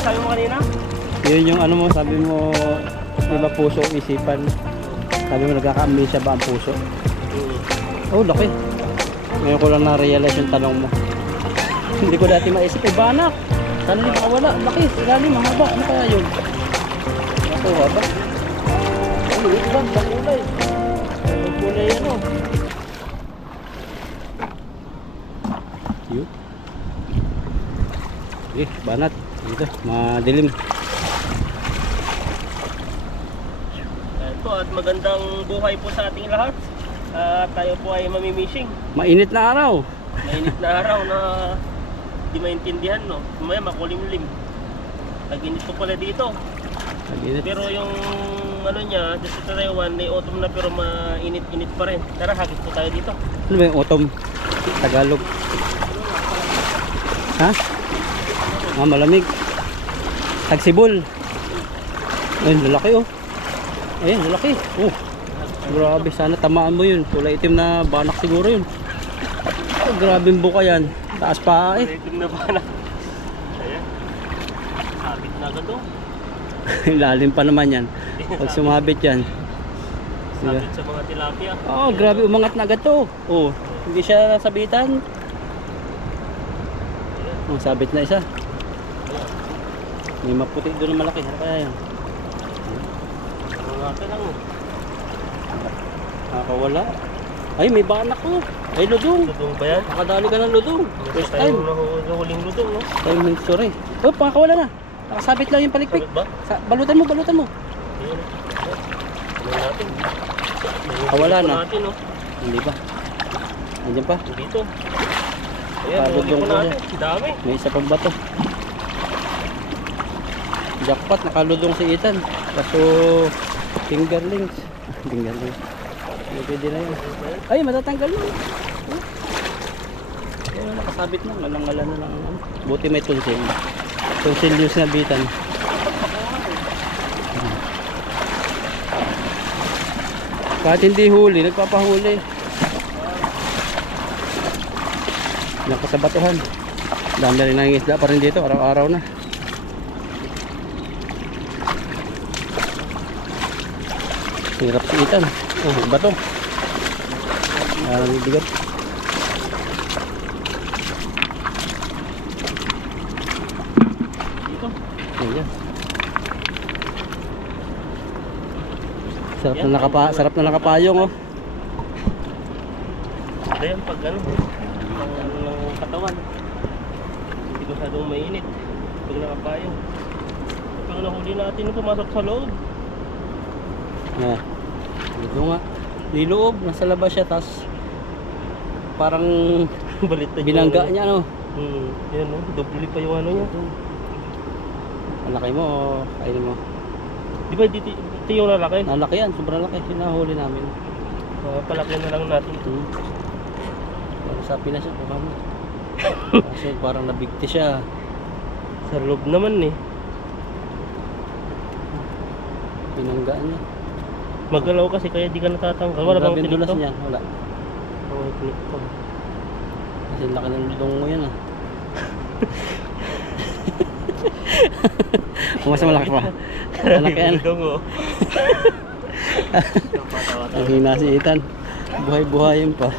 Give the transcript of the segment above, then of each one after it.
sabi mo kanina? Yun yung ano mo, sabi mo, iba puso, isipan. Sabi mo, nagkaka-amnesia ba ang puso? Oh, laki. Ngayon ko lang na-realize yung tanong mo. Hindi ko dati maisip. Eh, banak. Sana di makawala. Laki. Ilalim. Mahaba. Ano kaya yun? Nakuha ba? Ay, wait ba? Kulay. Kulay ano? Yun. Eh, banat. Dito. Madilim. Ito at magandang buhay po sa ating lahat. Tayo po ay mamimishing. Mainit na araw. Mainit na araw na di maintindihan, no? Mamaya makulimlim. Nag-init po pala dito. Mainit. Pero yung ano niya, dito sa Taiwan, may autumn na pero mainit-init pa rin. Tara, hagis po tayo dito. Ano ba yung autumn? Tagalog. Ha? Malamig. Tagsibol. Ayun, lalaki oh. Ayun, lalaki. Oh. Grabe, sana tamaan mo yun. Kulay itim na banak siguro yun. Oh, grabe yung buka yan. Taas pa eh. Itim na ba na? Ayan. Sabit na agad oh. Lalim pa naman yan. Pag sumabit yan. Sabit sa mga tilapia. Oh, grabe, umangat na agad to. Oh, hindi siya nasabitan. Oh, sabit na isa. May maputi doon na malaki. Ano kaya yan? Ano natin lang oh. Nakakawala. Ay, may banak ko. Ay, ludong. Ludong ba yan? Nakadali ka ng ludong. First time. Nahuling ludong, no? Time history. Oh, pakakawala na. Nakasabit lang yung palikpik. Sabit ba? Balutan mo, balutan mo. Ayan. Ano natin? Wala na. Natin, oh. Hindi pa. Nandiyan pa. Dito. Ayan, Pagod huli yung po natin. Dami. May isa pang bato. Jackpot, nakaludong si Ethan. Kaso, fingerlings. Fingerlings. Pwede na yun. Ay, matatanggal na. Ayun, nakasabit na. Ngalang-ngalan na lang. Buti may tonsil. Tonsil yung sinabitan. Kahit hindi huli, nagpapahuli. Nakasabatuhan. Dami rin nangingisda pa rin dito. Araw-araw na. Hirap si Ethan. Oh, bato. Bigat. Dito. Ayan. Sarap na nakapayong oh. Ayan, pag ano ng katawan. Hindi masyadong mainit. Pag nakapayong. Pag nahuli natin, pumasok sa loob. Ah. Dito nga. Di loob, nasa labas siya, tas parang Baliktad binangga yung- niya no. Yan, no? Doble pa yung ano niya. Malaki mo o kainin mo. Di ba dito yung lalaki? Nalaki yan, sobrang laki. Sinahuli namin. Palaki na lang natin ito. Pero sa Pinas yun, kumama. Kasi parang nabigti siya. Sa loob naman eh. Pinanggaan niya. Magalaw kasi kaya di ka natatanggal. Wala bang Grabe yung dulas tinik to? niya. Wala. Oo, tinik to. Kasi laki ng ludong mo yan ah. Kung mas malaki pa. Malaki yan. Ludong, oh. Ang hina si Ethan. Buhay-buhayin pa.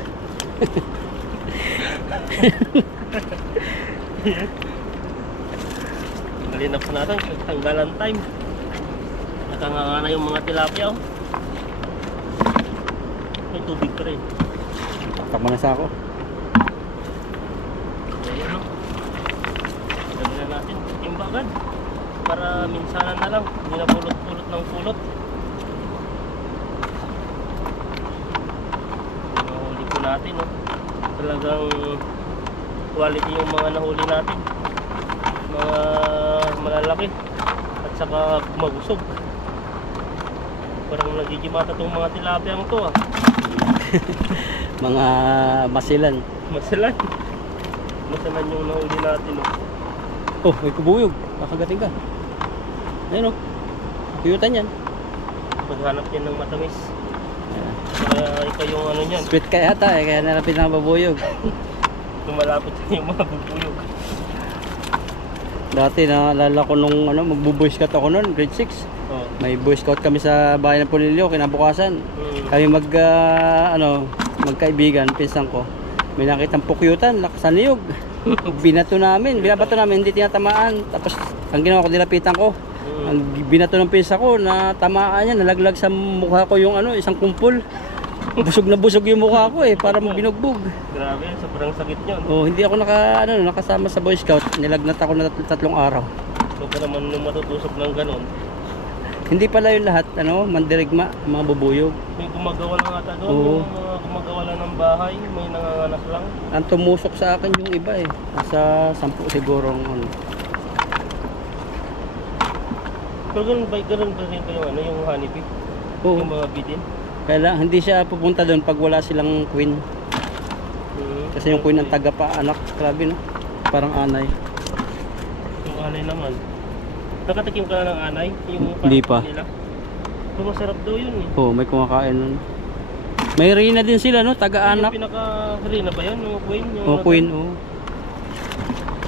Tanggalin na po natin. Tanggalan time. Nakanganga na yung mga tilapia. Oh. May tubig pa rin. Taktak mo na sa ako. Ayan, oh. Gawin na natin. Timbagan. Para minsanan na lang. Hindi na pulot-pulot ng pulot. Nahuli po natin. Oh. Talagang quality yung mga nahuli natin. Mga malalaki. At saka magusog. Parang nagigimata itong mga tilapia to ah. Mga masilan. Masalan. Masalan yung nahuli natin oh. Oh, may kubuyog. Kakagating ka. Ayun oh. Piyutan yan. Paghanap yan ng matamis. Ayan. Kaya ikaw yung ano niyan. Sweet ka yata eh, kaya nalapit na babuyog. Lumalapit sa yung mga bubuyog. Dati naalala ko nung ano, magbo-boy scout ako noon, grade 6. Oh. May boy scout kami sa bahay ng Pulilio, kinabukasan. Kami magkaibigan, pinsan ko. May nakitang pukyutan, lakasan niyog. Binato namin, binabato namin, hindi tinatamaan. Tapos ang ginawa ko, nilapitan ko. Ang binato ng pinsan ko, na tamaan niya, nalaglag sa mukha ko yung ano, isang kumpul. Busog na busog yung mukha ko eh, para binugbog. Grabe, sobrang sakit yun. Oh, hindi ako nakasama sa Boy Scout. Nilagnat ako na 3 araw. So ka naman nung matutusok ng ganon. Hindi pala yung lahat, mandirigma, mga bubuyog. May gumagawa lang ata doon, Oo. yung mga gumagawa lang ng bahay, may nanganganak lang. Ang tumusok sa akin yung iba eh. Nasa 10 siguro ano. Pero ganun ba rin kayo, yung honeybee? Oo. Yung mga bidin? Kaya hindi siya pupunta doon pag wala silang queen. Kasi yung queen ang taga pa anak, grabe no. Parang anay. Yung anay naman. Nakatikim ka na ng anay? Yung Hindi pa. nila? Pero masarap daw yun eh. Oh, may kumakain nun. May rina din sila no, taga anak. Yung pinaka-rina ba yun? Yung queen? Yung Oh, queen oh.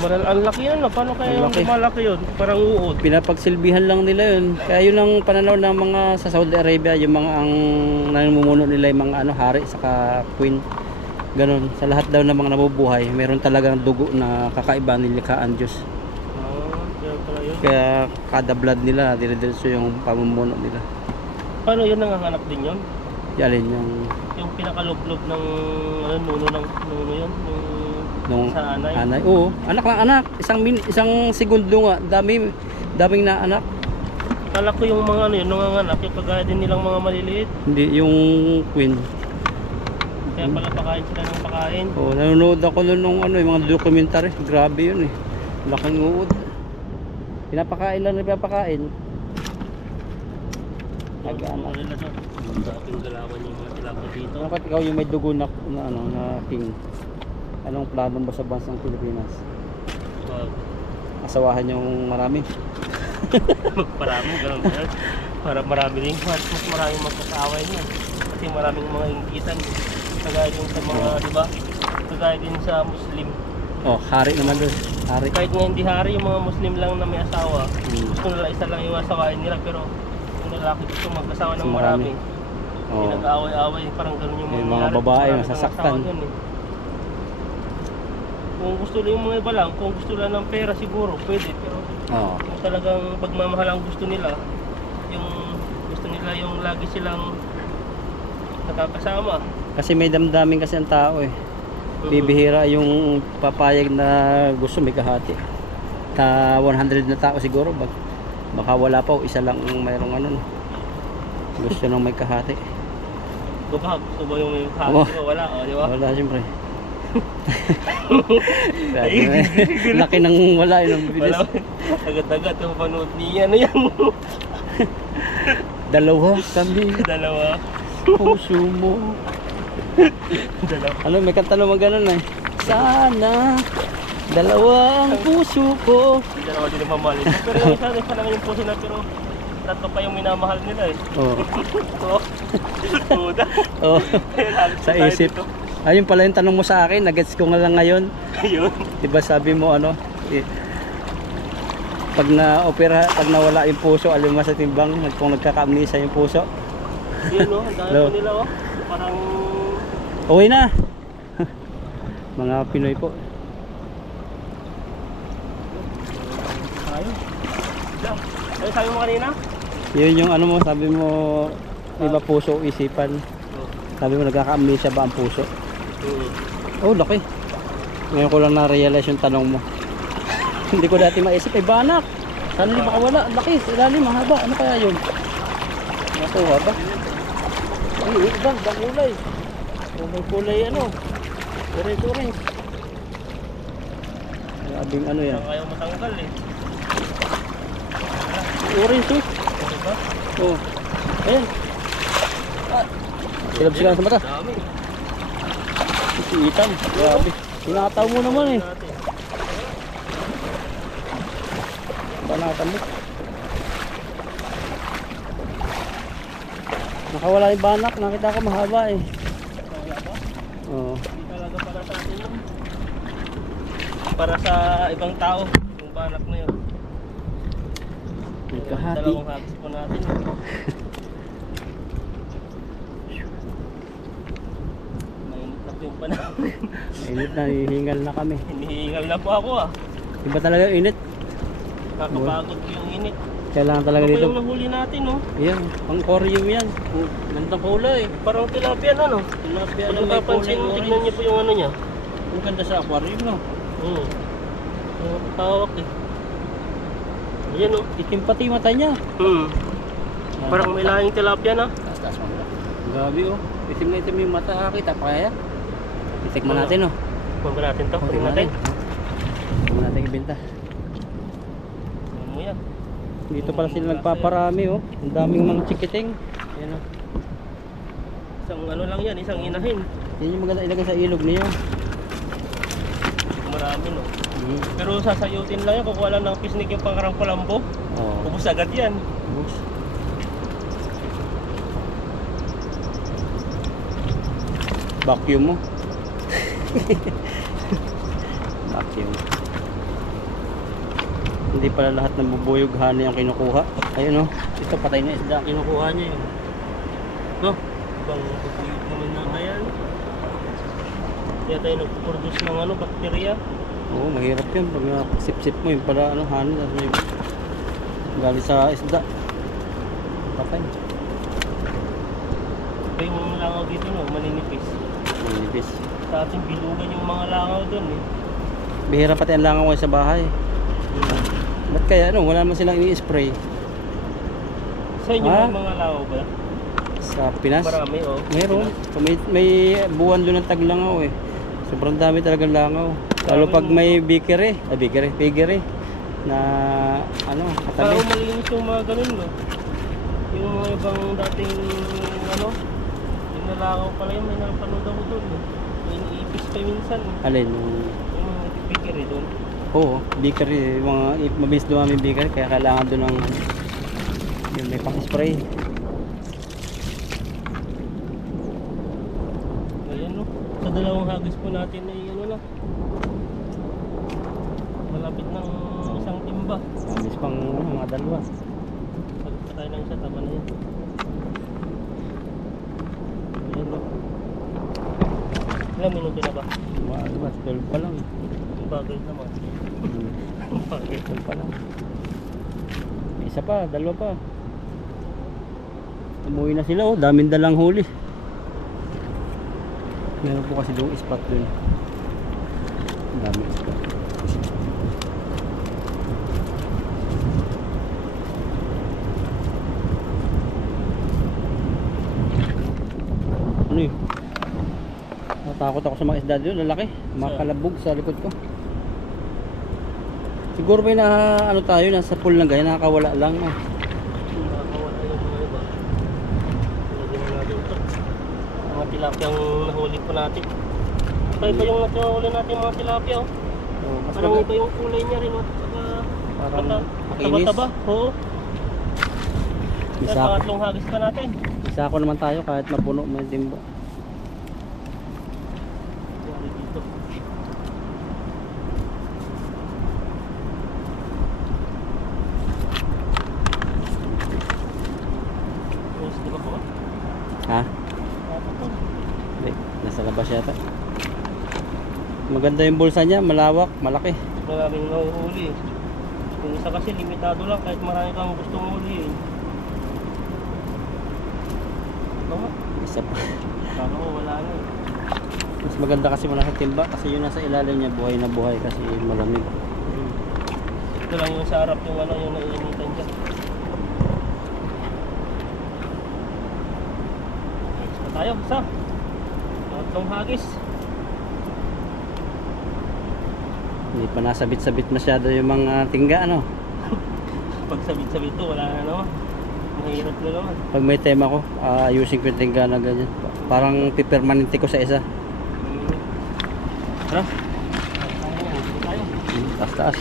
Ang laki yun, paano kaya Ang laki. malaki yun? Parang uod. Pinapagsilbihan lang nila yun. Kaya yun ang pananaw ng mga sa Saudi Arabia, yung mga ang namumuno nila yung mga hari saka queen. Ganon. Sa lahat daw ng mga nabubuhay, meron talagang dugo na kakaiba nilikhaan Diyos. Kaya pala yun. Kaya kada blood nila, dire-diretso yung pamumuno nila. Paano yun nanganganak din yun? Yalin yung Yung pinakalublog ng nuno yun? nung Sa anay? Oo, anak lang anak. Isang segundo nga, daming na anak. Kala ko yung mga yun, nanganganak, yung kagaya din nilang mga maliliit. Hindi, yung queen. Kaya pala pakain sila ng pakain. Oh, nanonood ako nun nung yung mga documentary. Grabe yun eh. Laking uod. Pinapakain lang, pinapakain. Nag-anak. Nila doon. Sa ating galawan yung mga tilapia dito. Dapat ikaw yung may dugo na king. Anong plano mo sa bansang Pilipinas? Asawahan yung marami. Magparami, gano'n ba yan? Para marami rin. Mas maraming magkakaaway niya. Kasi maraming mga inggitan. Kagaya din sa mga, di ba? Kagaya din sa Muslim. Oh, hari naman doon. Hari. Kahit nga hindi hari, yung mga Muslim lang na may asawa. Gusto nila isa lang yung asawain nila. Pero yung lalaki gusto mag-asawa ng Mas marami. Oh. Pinag-aaway-aaway. Parang gano'n yung Yung mga nangyari. babae, Marami masasaktan. ng asawa yun, eh. Kung gusto lang yung mga iba lang, kung gusto lang ng pera siguro, pwede. Pero Oh. kung talagang pagmamahal ang gusto nila, yung gusto nila yung lagi silang nakakasama. Kasi may damdamin kasi ang tao eh. Bibihira yung papayag na gusto may kahati. 100 na tao siguro, baka wala pa o isa lang ang mayroong gusto nang may kahati. Gusto ba yung may Oo. kahati o wala? O, di ba? Wala siyempre. Laki nang wala yun. Bilis. Wala. Agad-agad yung panood niya. Ano yan? Dalawa kami. Dalawa. Puso mo. Dalawa. May kanta naman ganun eh. Sana dalawa ang puso ko. Dalawa din ang mamahalin. Pero yung isa lang yung puso na pero tatlo pa yung minamahal nila eh. Oh. Oo. Tuda. Oh. Sa isip. Ayun pala yung tanong mo sa akin, nagets ko nga lang ngayon. Ayun. Diba sabi mo pag nawala yung puso, alam mo sa timbang, kung nagkaka-amnesia yung puso. Yun o, ang dami Hello. po nila o. Parang Uwi na! Mga Pinoy po. tayo. Ano sabi mo kanina? Yun yung mo, sabi mo, iba puso, isipan. Sabi mo, nagkaka-amnesia ba ang puso? Oh, laki. Ngayon ko lang na-realize yung tanong mo. Hindi ko dati maisip. Banak! Sana di baka wala. Laki, ilalim, mahaba. Ano kaya yun? Nakuha ba? Ay, ibang kulay. May kulay orange. Grabing yan. Saan kayo matanggal eh? Orange oh. Ano ba? Oh. Ayan. Silab-silan sa mata. Dami. Isiitan. Grabe. Tinataw mo naman eh. Banatan mo. Nakawala yung banak. Nakita ko mahaba eh. Wala ba? Oo. Hindi talaga para sa atin yun. Para sa ibang tao. Yung banak na yun. May kahati. Dalawang hagis po natin. Mainit na po yung panahon. Init na, hihingal na kami. Hinihingal na po ako ah. Iba talaga yung init. Nakakapagod po yung init. Kailangan talaga Ito po dito. yung nahuli natin no. Yan, pang aquarium yan. Gandang kulay. Parang tilapia na no. Tilapia Kung na may napapansin, kulay tignan niyo po yung ano niya. Ang ganda sa aquarium, no? Oo. Tawak eh. Ayan oh. Itim pati yung mata niya. Parang may lahing tilapia na. Taas mo muna. Grabe, oh. Itim na itim yung mata. Kita pa kaya? Itikman natin, oh. Kuha ba natin to? Kunin Tingnan natin. Tingnan natin ibenta. Ano mo yan? Dito pala sila nagpaparami, oh. Ang daming mga chikiting. Ayan, oh. Isang ano lang yan, isang inahin. Yan yung maganda ilagay sa ilog niyo. Marami no. Pero sasayutin lang yan, kukuha lang ng pisnik yung pangkarang palambo. Oh. Ubus agad yan. Bus. Vacuum mo. Vacuum. Hindi pala lahat ng bubuyog hani ang kinukuha. Ayun, oh. Ito patay na isda. Kinukuha niya yun. No? Ibang bubuyog naman na kaya. Kaya tayo nagpo-produce ng ano, bakterya. Oo, mahirap yun. Pag sip-sip mo yung pala ano, hani. Tapos may galing sa isda. Patay. Iba yung langaw dito no, maninipis. Manipis. Sa ating bilugan yung mga langaw dun eh. Bihira pati ang langaw sa bahay. Ba't kaya ano, wala naman silang ini-spray Sa inyo Ah? may mga langaw ba? sa Pinas? Marami oh. Meron. May buwan doon ng taglangaw eh. Sobrang dami talagang langaw. Lalo pag may bikere, pigere na ano, Parang katabi. malinis yung mga ganun no. Yung mga ibang dating ano, yung nalangaw pala yun, may napanood ako doon eh. May iniipis pa minsan eh. Alin? Yung mga bikere doon. Oo, bikere. Yung mga mabilis dumami yung bikere, kaya kailangan doon ng yung may pang-spray. Ayan no. Sa dalawang hagis po natin ay ano na. Malapit ng isang timba. Mabilis pang mga dalawa. Pag tayo ng isa, tama na yan. Ayan no. Ilang minuto na ba? Diba, 12 pa lang. Ang bagal naman. Ang bagal. 12 pa lang. May isa pa, dalawa pa. Umuwi na sila, oh. Daming dalang huli. Meron po kasi doong spot dun. Daming spot. Ano yun? Natakot ako sa mga isda doon, lalaki. Mga kalabog sa likod ko. Siguro may na ano tayo, nasa pool lang ganyan, nakakawala lang. Oh. Nakakawala yung mga iba. Lagyan na natin ito. Mga tilapiyang nahuli po natin. Iba-iba yung nahuli natin mga tilapia. Oh. Oh, mas Parang maganda. iba yung kulay niya rin. Oh. Saka Parang makinis. taba-taba. Oo. Isa, Kaya pangatlong hagis pa natin. isa ako naman tayo kahit mapuno may timba. Yari dito. Yes, di ba po? Ha? Tapos, Hindi, nasa labas yata. Maganda yung bulsa niya, malawak, malaki. maraming nahuhuli. Kung isa kasi limitado lang kahit marami kang gustong huli. Oo. Isa pa. Kama ko wala na. Mas maganda kasi mula sa timba kasi yung nasa ilalim niya buhay na buhay kasi malamig. Ito lang yung sa harap yung ano yung naiinitan dyan. Next na tayo, isa. Tatlong hagis. Hindi pa nasabit-sabit masyado yung mga tingga, ano. Pag sabit-sabit to, wala na naman. Mahirap na naman. Pag may tema ko, ayusin ko yung tingga na ganyan. Parang pipermanente ko sa isa. Tara. Tayo. Taas-taas.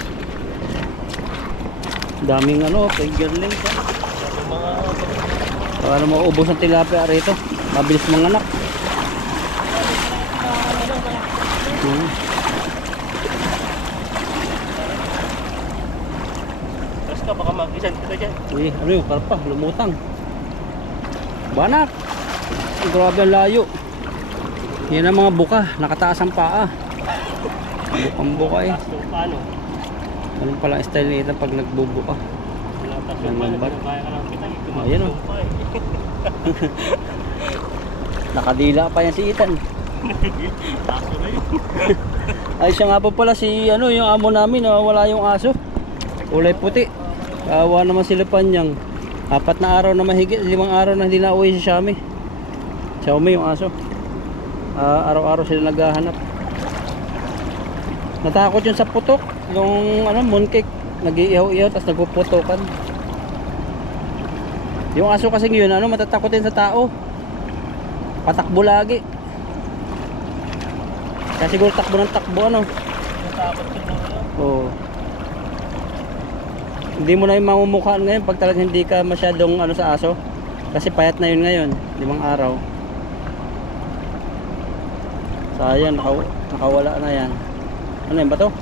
Daming ano, fingerling pa. Yung mga Para maubos ang tilapia rito. Mabilis manganak. ka, baka mag-isan kita dyan. Eh, ano yung karpa? Lumutang. Banak. Grabe ang layo. Yan ang mga buka. Nakataas ang paa. Bukang buka eh. Taas yung paano. Ganun pala ang style nito pag nagbubuka. Tinatas Yan yung paano, lambat. kaya ka lang kita. Ayan, oh. Pa eh. Nakadila pa yan si Ethan. Taso na yun. Ay siya nga po pala si ano yung amo namin, wala yung aso. Kulay puti. Kawawa naman sila Panyang. 4 na araw na mahigit, 5 araw na hindi na uwi si Xiaomi. Xiaomi yung aso. Araw-araw sila naghahanap. Natakot yun sa putok. Yung ano, mooncake. Nag-iihaw-ihaw tapos nagpuputokan. Yung aso kasi yun, ano, matatakotin sa tao. Patakbo lagi. Kaya siguro takbo ng takbo, ano. Natakot siguro lang. Oo. Hindi mo na yung mamumukhaan ngayon pag talagang hindi ka masyadong ano sa aso. Kasi payat na yun ngayon, 5 araw. Sayang, nakawala na yan. Ano yan ba to?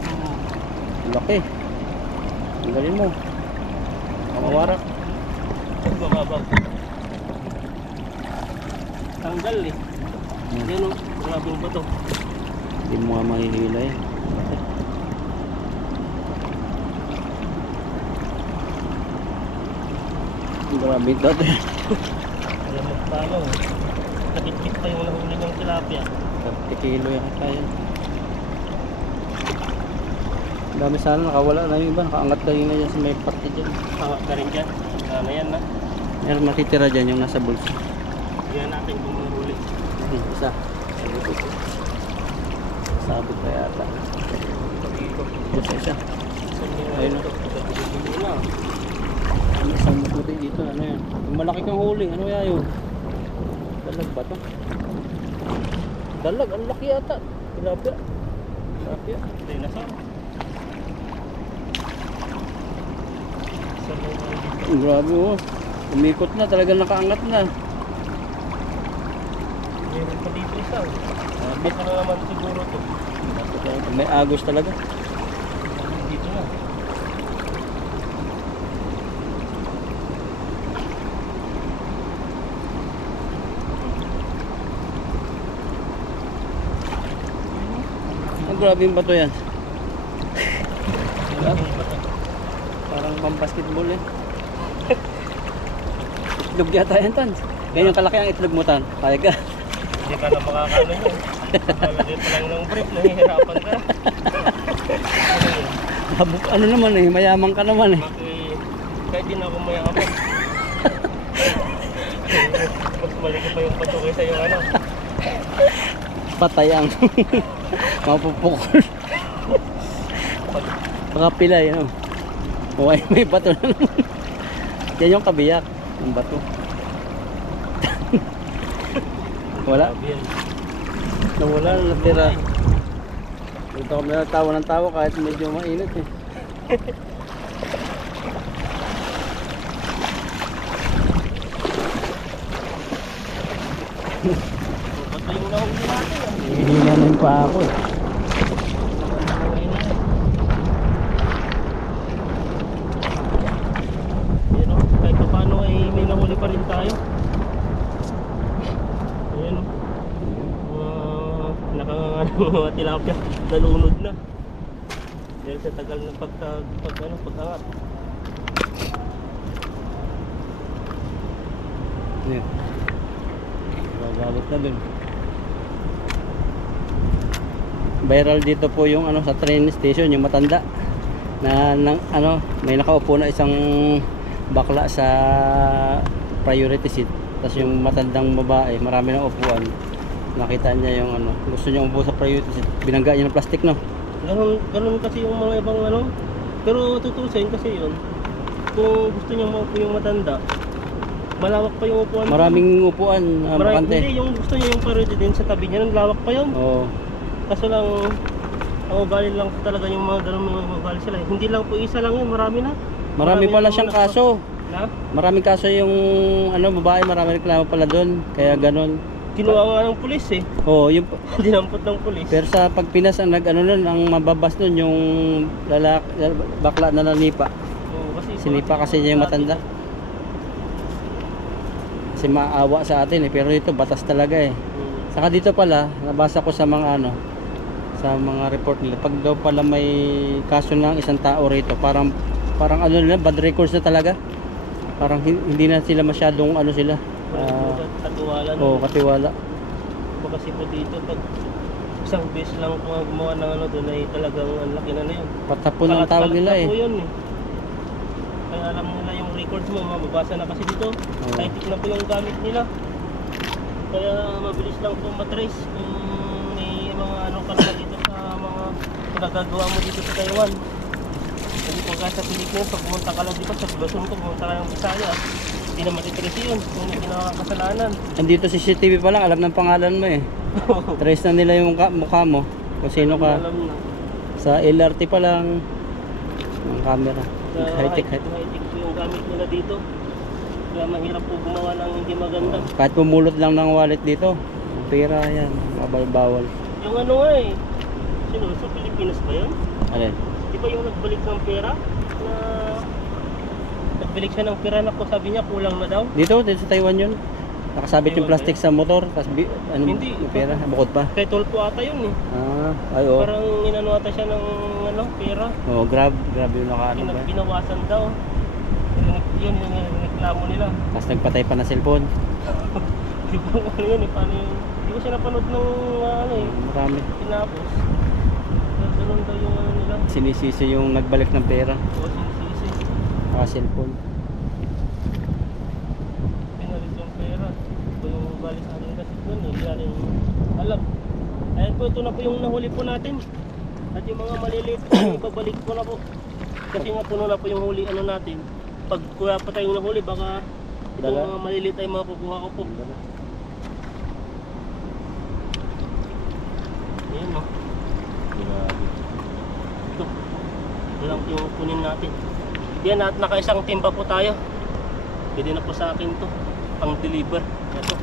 Laki. Tanggalin mo. Kamawarak. Bababaw. Tanggal eh. Yan o, grabe ba to? Hindi mo nga mahihila yan. Grabe dati. Alam mo paano. Nakikit pa yung nahuli ng tilapia. 30 kilo yan kaya. Dami sana nakawala na yung iba. Nakaangat ka rin na dyan sa may party dyan. Hawak ka rin dyan. Ano yan na? Meron matitira dyan yung nasa bulsa. Yan natin kung mahuli. Isa. Sabit pa yata. Dito. Isa. Ayun na. Dito na. Ang isang puti dito. Ano yan? Yung malaki kang huli. Ano kaya yun? Dalag ba to? Dalag. Ang laki yata. Tilapia. Tilapia. Dinosaur. Grabe oh. Umikot na. Talagang nakaangat na. Meron pa dito isa. Baka na naman siguro to. May agos talaga. Dito na. Ang grabe yung bato yan. Parang pang-basketball eh. Itlog yata yan, Tan. Ganyan kalaki ang itlog mo, Tan. Kaya ka. Hindi ka na makakano yun. Nakalagay pa lang ng brief, nahihirapan ka. Ano naman eh, mayaman ka naman eh. Kahit di na ako mayaman. Mas malaki pa yung pato kaysa yung ano. Patayang. Mapupukol. Pakapilay, ano. May bato na naman. Yan yung kabiyak. Yung bato. Wala. Sabi yan. Nawala na natira. Dito kami nagtawa ng tawa kahit medyo mainit eh. Bato yung nahuli natin. Hihina na yung pa ako eh. Ayan o, kahit pa paano ay may nahuli pa rin tayo. Ayan o. Mga tilapia, nalunod na. Dahil sa tagal ng paghangat. Ayan. Gagalit na dun. Viral dito po yung ano sa train station, yung matanda na ano, may nakaupo na isang bakla sa priority seat. Tapos yung matandang babae, marami ng upuan. Nakita niya yung ano, gusto niya umupo sa priority seat. Binangga niya ng plastic, no? Ganun kasi yung mga ibang ano. Pero tutusin kasi yun, kung gusto niya maupo yung matanda, malawak pa yung upuan. Maraming upuan, bakante. Hindi, yung gusto niya yung priority din sa tabi niya, lawak pa yun. Oo. Kaso lang, ang ugali lang talaga yung mga ganun mga ugali sila. Hindi lang po isa lang yun, marami na. Marami pala yung siyang kaso. Na? Maraming kaso yung ano babae, marami reklamo pala doon. Kaya ganun. Kinuha nga ng pulis eh. Oo, yung Dinampot ng pulis. pero sa pagpinas ang nag ano nun, ang mababas nun yung bakla na nanipa. Oo, kasi Sinipa kasi niya yung matanda. Kasi maawa sa atin eh, pero dito batas talaga eh. Saka dito pala, nabasa ko sa mga ano, sa mga report nila, pag daw pala may kaso ng isang tao rito, parang ano nila, bad records na talaga. Parang hindi na sila masyadong ano sila. Katiwala Oo, katiwala. Kasi po dito, pag isang beses lang kung gumawa ng ano doon ay talagang ang laki na yun. Patapon ang tawag nila Kalat-kalat eh. na po yun eh. Kaya alam nila yung records mo, mababasa na kasi dito. Oo. High-tech na po yung gamit nila. Kaya mabilis lang po matrace kung may mga ano ka na dito sa mga nagagawa mo dito sa Taiwan. Kasi kung sa Pilipinas, pag pumunta ka lang dito sa Luzon ko, pumunta ka lang sa Bisaya, hindi na matitrace yun kung may ginawa kang kasalanan. Andito sa CCTV pa lang, alam ng pangalan mo eh. Trace na nila yung mukha mo, kung sino ka. Alam na. Sa LRT pa lang, ang camera. High-tech. High-tech po yung gamit nila dito. Kaya mahirap po gumawa ng hindi maganda. Kahit pumulot lang ng wallet dito, pera yan, bawal. Yung ano nga eh, sino? Sa Pilipinas ba yun? Alin? Di ba yung nagbalik ng pera? Na nagbalik siya ng pera na po sabi niya kulang na daw? Dito sa Taiwan yun. Nakasabit yung Taiwan plastic sa motor, tapos ano, Hindi. yung pera, bukod pa. Kay Tolpo ata yun eh. Ay oo. Parang inano ata siya ng ano, pera. Oh, grabe yung nakaano ba. Binawasan daw. Yun yung reklamo nila. Tapos nagpatay pa na cellphone. Di ba ano yun eh, paano yung... Di ko siya napanood ng ano eh, Marami. tinapos. Pero ganun daw yung ano nila. Sinisisi yung nagbalik ng pera, O sinisisi. cellphone. Pinalit yung pera. Ito yung bali sa akin kasi doon eh. Yan yung alam. Ayan po, ito na po yung nahuli po natin. At yung mga maliliit po, ibabalik ko na po. Kasi nga puno na po yung huli ano natin. Pag kuya pa tayong nahuli, baka itong Dala. mga maliliit ay makukuha ko po. Ayan no. Ito. Ito lang yung kunin natin. Yan at naka-isang timba po tayo. Pwede na po sa akin to. Pang deliver. Ito.